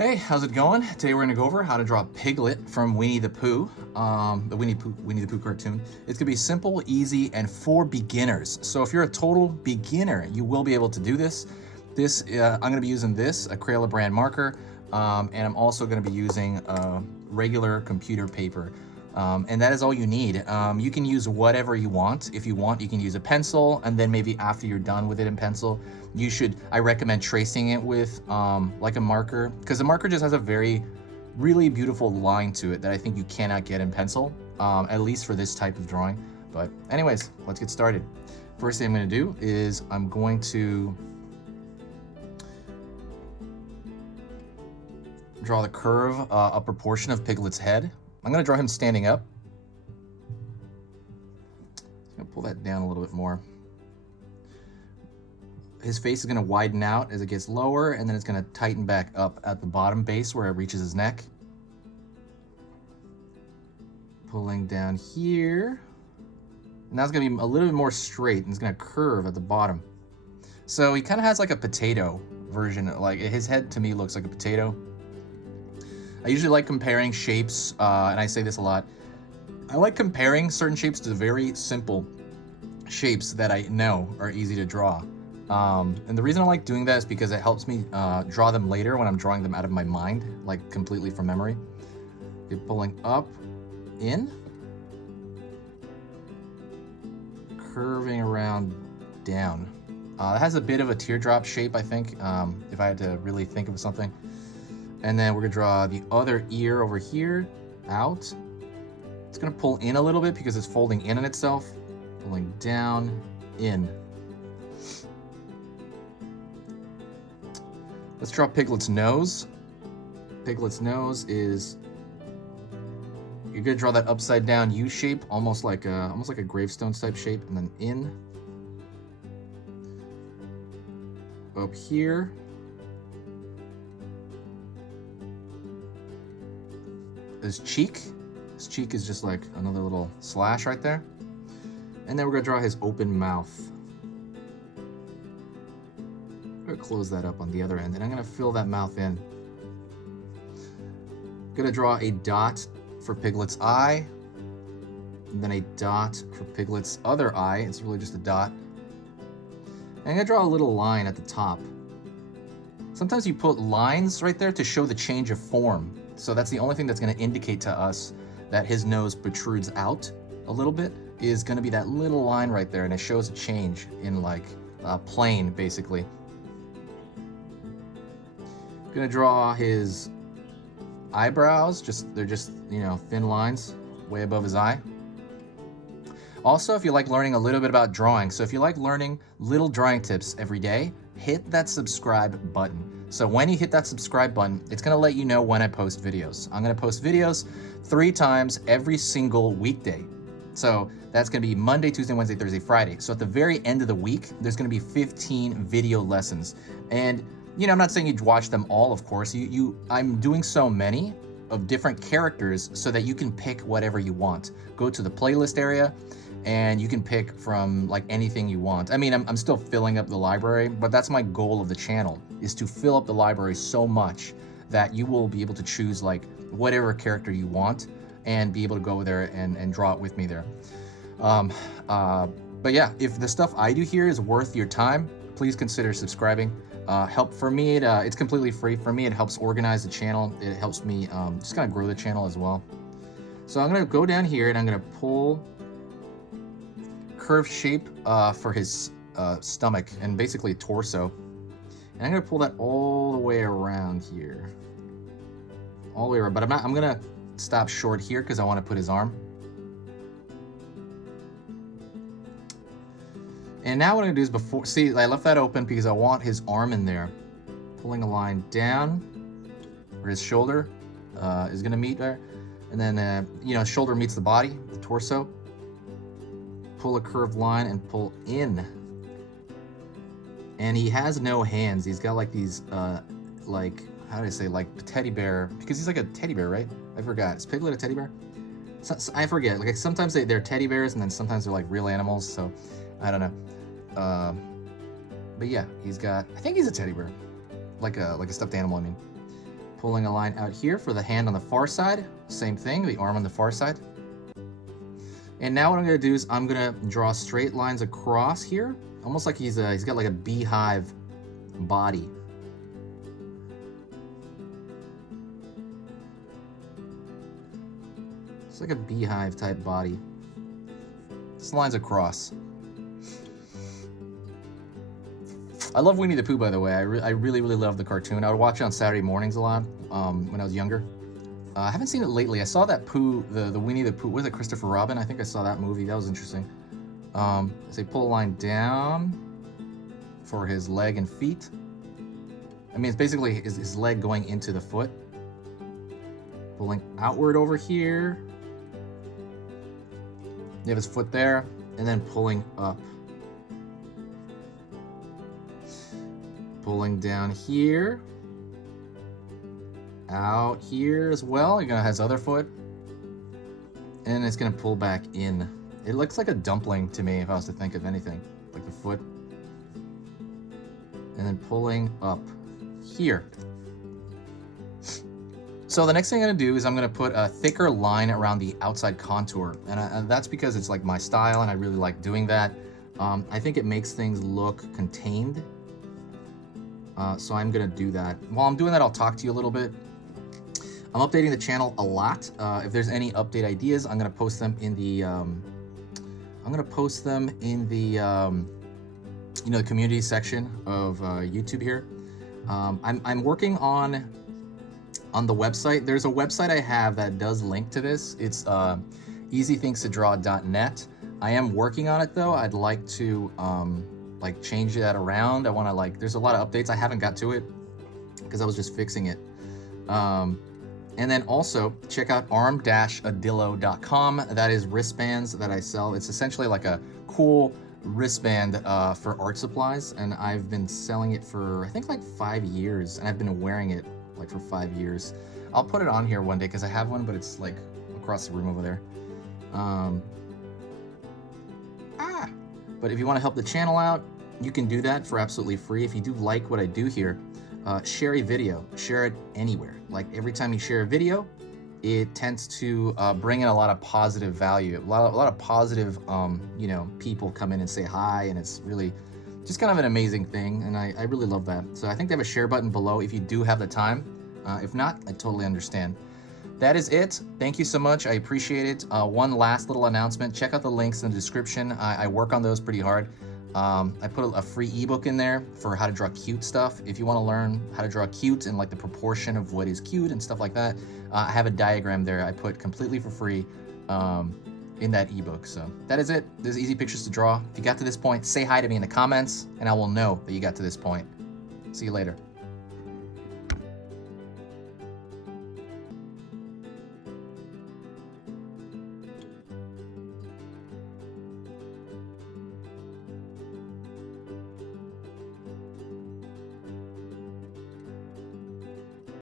Hey, how's it going? Today we're gonna go over how to draw Piglet from Winnie the Pooh, the Winnie the Pooh cartoon. It's gonna be simple, easy, and for beginners. So if you're a total beginner, you will be able to do this. I'm gonna be using this, a Crayola brand marker, and I'm also gonna be using regular computer paper. And that is all you need. You can use whatever you want. If you want, you can use a pencil, and then maybe after you're done with it in pencil, I recommend tracing it with like a marker, because the marker just has a really beautiful line to it that I think you cannot get in pencil, at least for this type of drawing. But anyways, let's get started. First thing I'm gonna do is I'm going to draw the curve, upper portion of Piglet's head. I'm gonna draw him standing up. I'm gonna pull that down a little bit more. His face is gonna widen out as it gets lower, and then it's gonna tighten back up at the bottom base where it reaches his neck. Pulling down here. And now it's gonna be a little bit more straight, and it's gonna curve at the bottom. So he kind of has like a potato version. Like his head to me looks like a potato. I usually like comparing shapes, and I say this a lot. I like comparing certain shapes to very simple shapes that I know are easy to draw. And the reason I like doing that is because it helps me draw them later when I'm drawing them out of my mind, like completely from memory. You're pulling up, in, curving around, down. It has a bit of a teardrop shape, I think, if I had to really think of something. And then we're gonna draw the other ear over here, out. It's gonna pull in a little bit because it's folding in on itself. Pulling down, in. Let's draw Piglet's nose. Piglet's nose is, you're gonna draw that upside down U shape, almost like a gravestone type shape, and then in. Up here. His cheek is just like another little slash right there. And then we're gonna draw his open mouth. I'm gonna close that up on the other end, and I'm gonna fill that mouth in. I'm gonna draw a dot for Piglet's eye, and then a dot for Piglet's other eye. It's really just a dot. And I'm gonna draw a little line at the top. Sometimes you put lines right there to show the change of form. So that's the only thing that's going to indicate to us that his nose protrudes out a little bit, is going to be that little line right there, and it shows a change in like plane, basically. Going to draw his eyebrows. They're just, you know, thin lines way above his eye. Also, if you like learning a little bit about drawing, so if you like learning little drawing tips every day, hit that subscribe button. So when you hit that subscribe button, it's gonna let you know when I post videos. I'm gonna post videos 3 times every single weekday. So that's gonna be Monday, Tuesday, Wednesday, Thursday, Friday. So at the very end of the week, there's gonna be 15 video lessons. And you know, I'm not saying you watch them all, of course. I'm doing so many of different characters so that you can pick whatever you want. Go to the playlist area, and you can pick from like anything you want. I mean, I'm still filling up the library, but that's my goal of the channel, is to fill up the library so much that you will be able to choose like whatever character you want and be able to go there and draw it with me there. But yeah, if the stuff I do here is worth your time, please consider subscribing. For me, it's completely free. For me, it helps organize the channel. It helps me just kind of grow the channel as well. So I'm gonna go down here and I'm gonna pull curved shape for his stomach and basically torso. And I'm gonna pull that all the way around here. All the way around, but I'm gonna stop short here because I want to put his arm. And now what I'm gonna do is see, I left that open because I want his arm in there. Pulling a line down where his shoulder is gonna meet there. And then, you know, shoulder meets the body, the torso. Pull a curved line and pull in. And he has no hands. He's got like these, like, how do I say, like teddy bear, because he's like a teddy bear, right? I forgot. Is Piglet a teddy bear? I forget. Like sometimes they're teddy bears, and then sometimes they're like real animals. So I don't know. But yeah, he's got, I think he's a teddy bear, like a stuffed animal. I mean, Pulling a line out here for the hand on the far side. Same thing, the arm on the far side. And now what I'm gonna do is I'm gonna draw straight lines across here, almost like he's got like a beehive body. It's like a beehive type body. Just lines across. I love Winnie the Pooh, by the way. I really love the cartoon. I would watch it on Saturday mornings a lot when I was younger. I haven't seen it lately. I saw that Pooh, the Winnie the Pooh, what is it, Christopher Robin? I think I saw that movie. That was interesting. Say pull a line down for his leg and feet. I mean, it's basically his leg going into the foot. Pulling outward over here. You have his foot there, and then pulling up. Pulling down here. Out here as well. You're gonna have his other foot. And it's gonna pull back in. It looks like a dumpling to me if I was to think of anything. Like the foot. And then pulling up here. So the next thing I'm gonna do is I'm gonna put a thicker line around the outside contour. And that's because it's like my style and I really like doing that. I think it makes things look contained. So I'm gonna do that. While I'm doing that, I'll talk to you a little bit. I'm updating the channel a lot. If there's any update ideas, I'm gonna post them in the you know, the community section of YouTube here. I'm working on the website. There's a website I have that does link to this. It's easythingstodraw.net. I am working on it though. I'd like to like change that around. I want to like, there's a lot of updates. I haven't got to it because I was just fixing it. And then also check out arm-adillo.com. That is wristbands that I sell. It's essentially like a cool wristband for art supplies. And I've been selling it for, I think like 5 years. And I've been wearing it like for 5 years. I'll put it on here one day because I have one, but it's like across the room over there. But if you want to help the channel out, you can do that for absolutely free. If you do like what I do here, share a video, share it anywhere. Like every time you share a video, it tends to bring in a lot of positive value. A lot of positive, you know, people come in and say hi, and it's really just kind of an amazing thing. And I really love that. So I think they have a share button below if you do have the time. If not, I totally understand. That is it. Thank you so much. I appreciate it. One last little announcement. Check out the links in the description. I work on those pretty hard. I put a free ebook in there for how to draw cute stuff. If you want to learn how to draw cute and like the proportion of what is cute and stuff like that, I have a diagram there I put completely for free in that ebook. So that is it. There's easy pictures to draw. If you got to this point, say hi to me in the comments and I will know that you got to this point. See you later.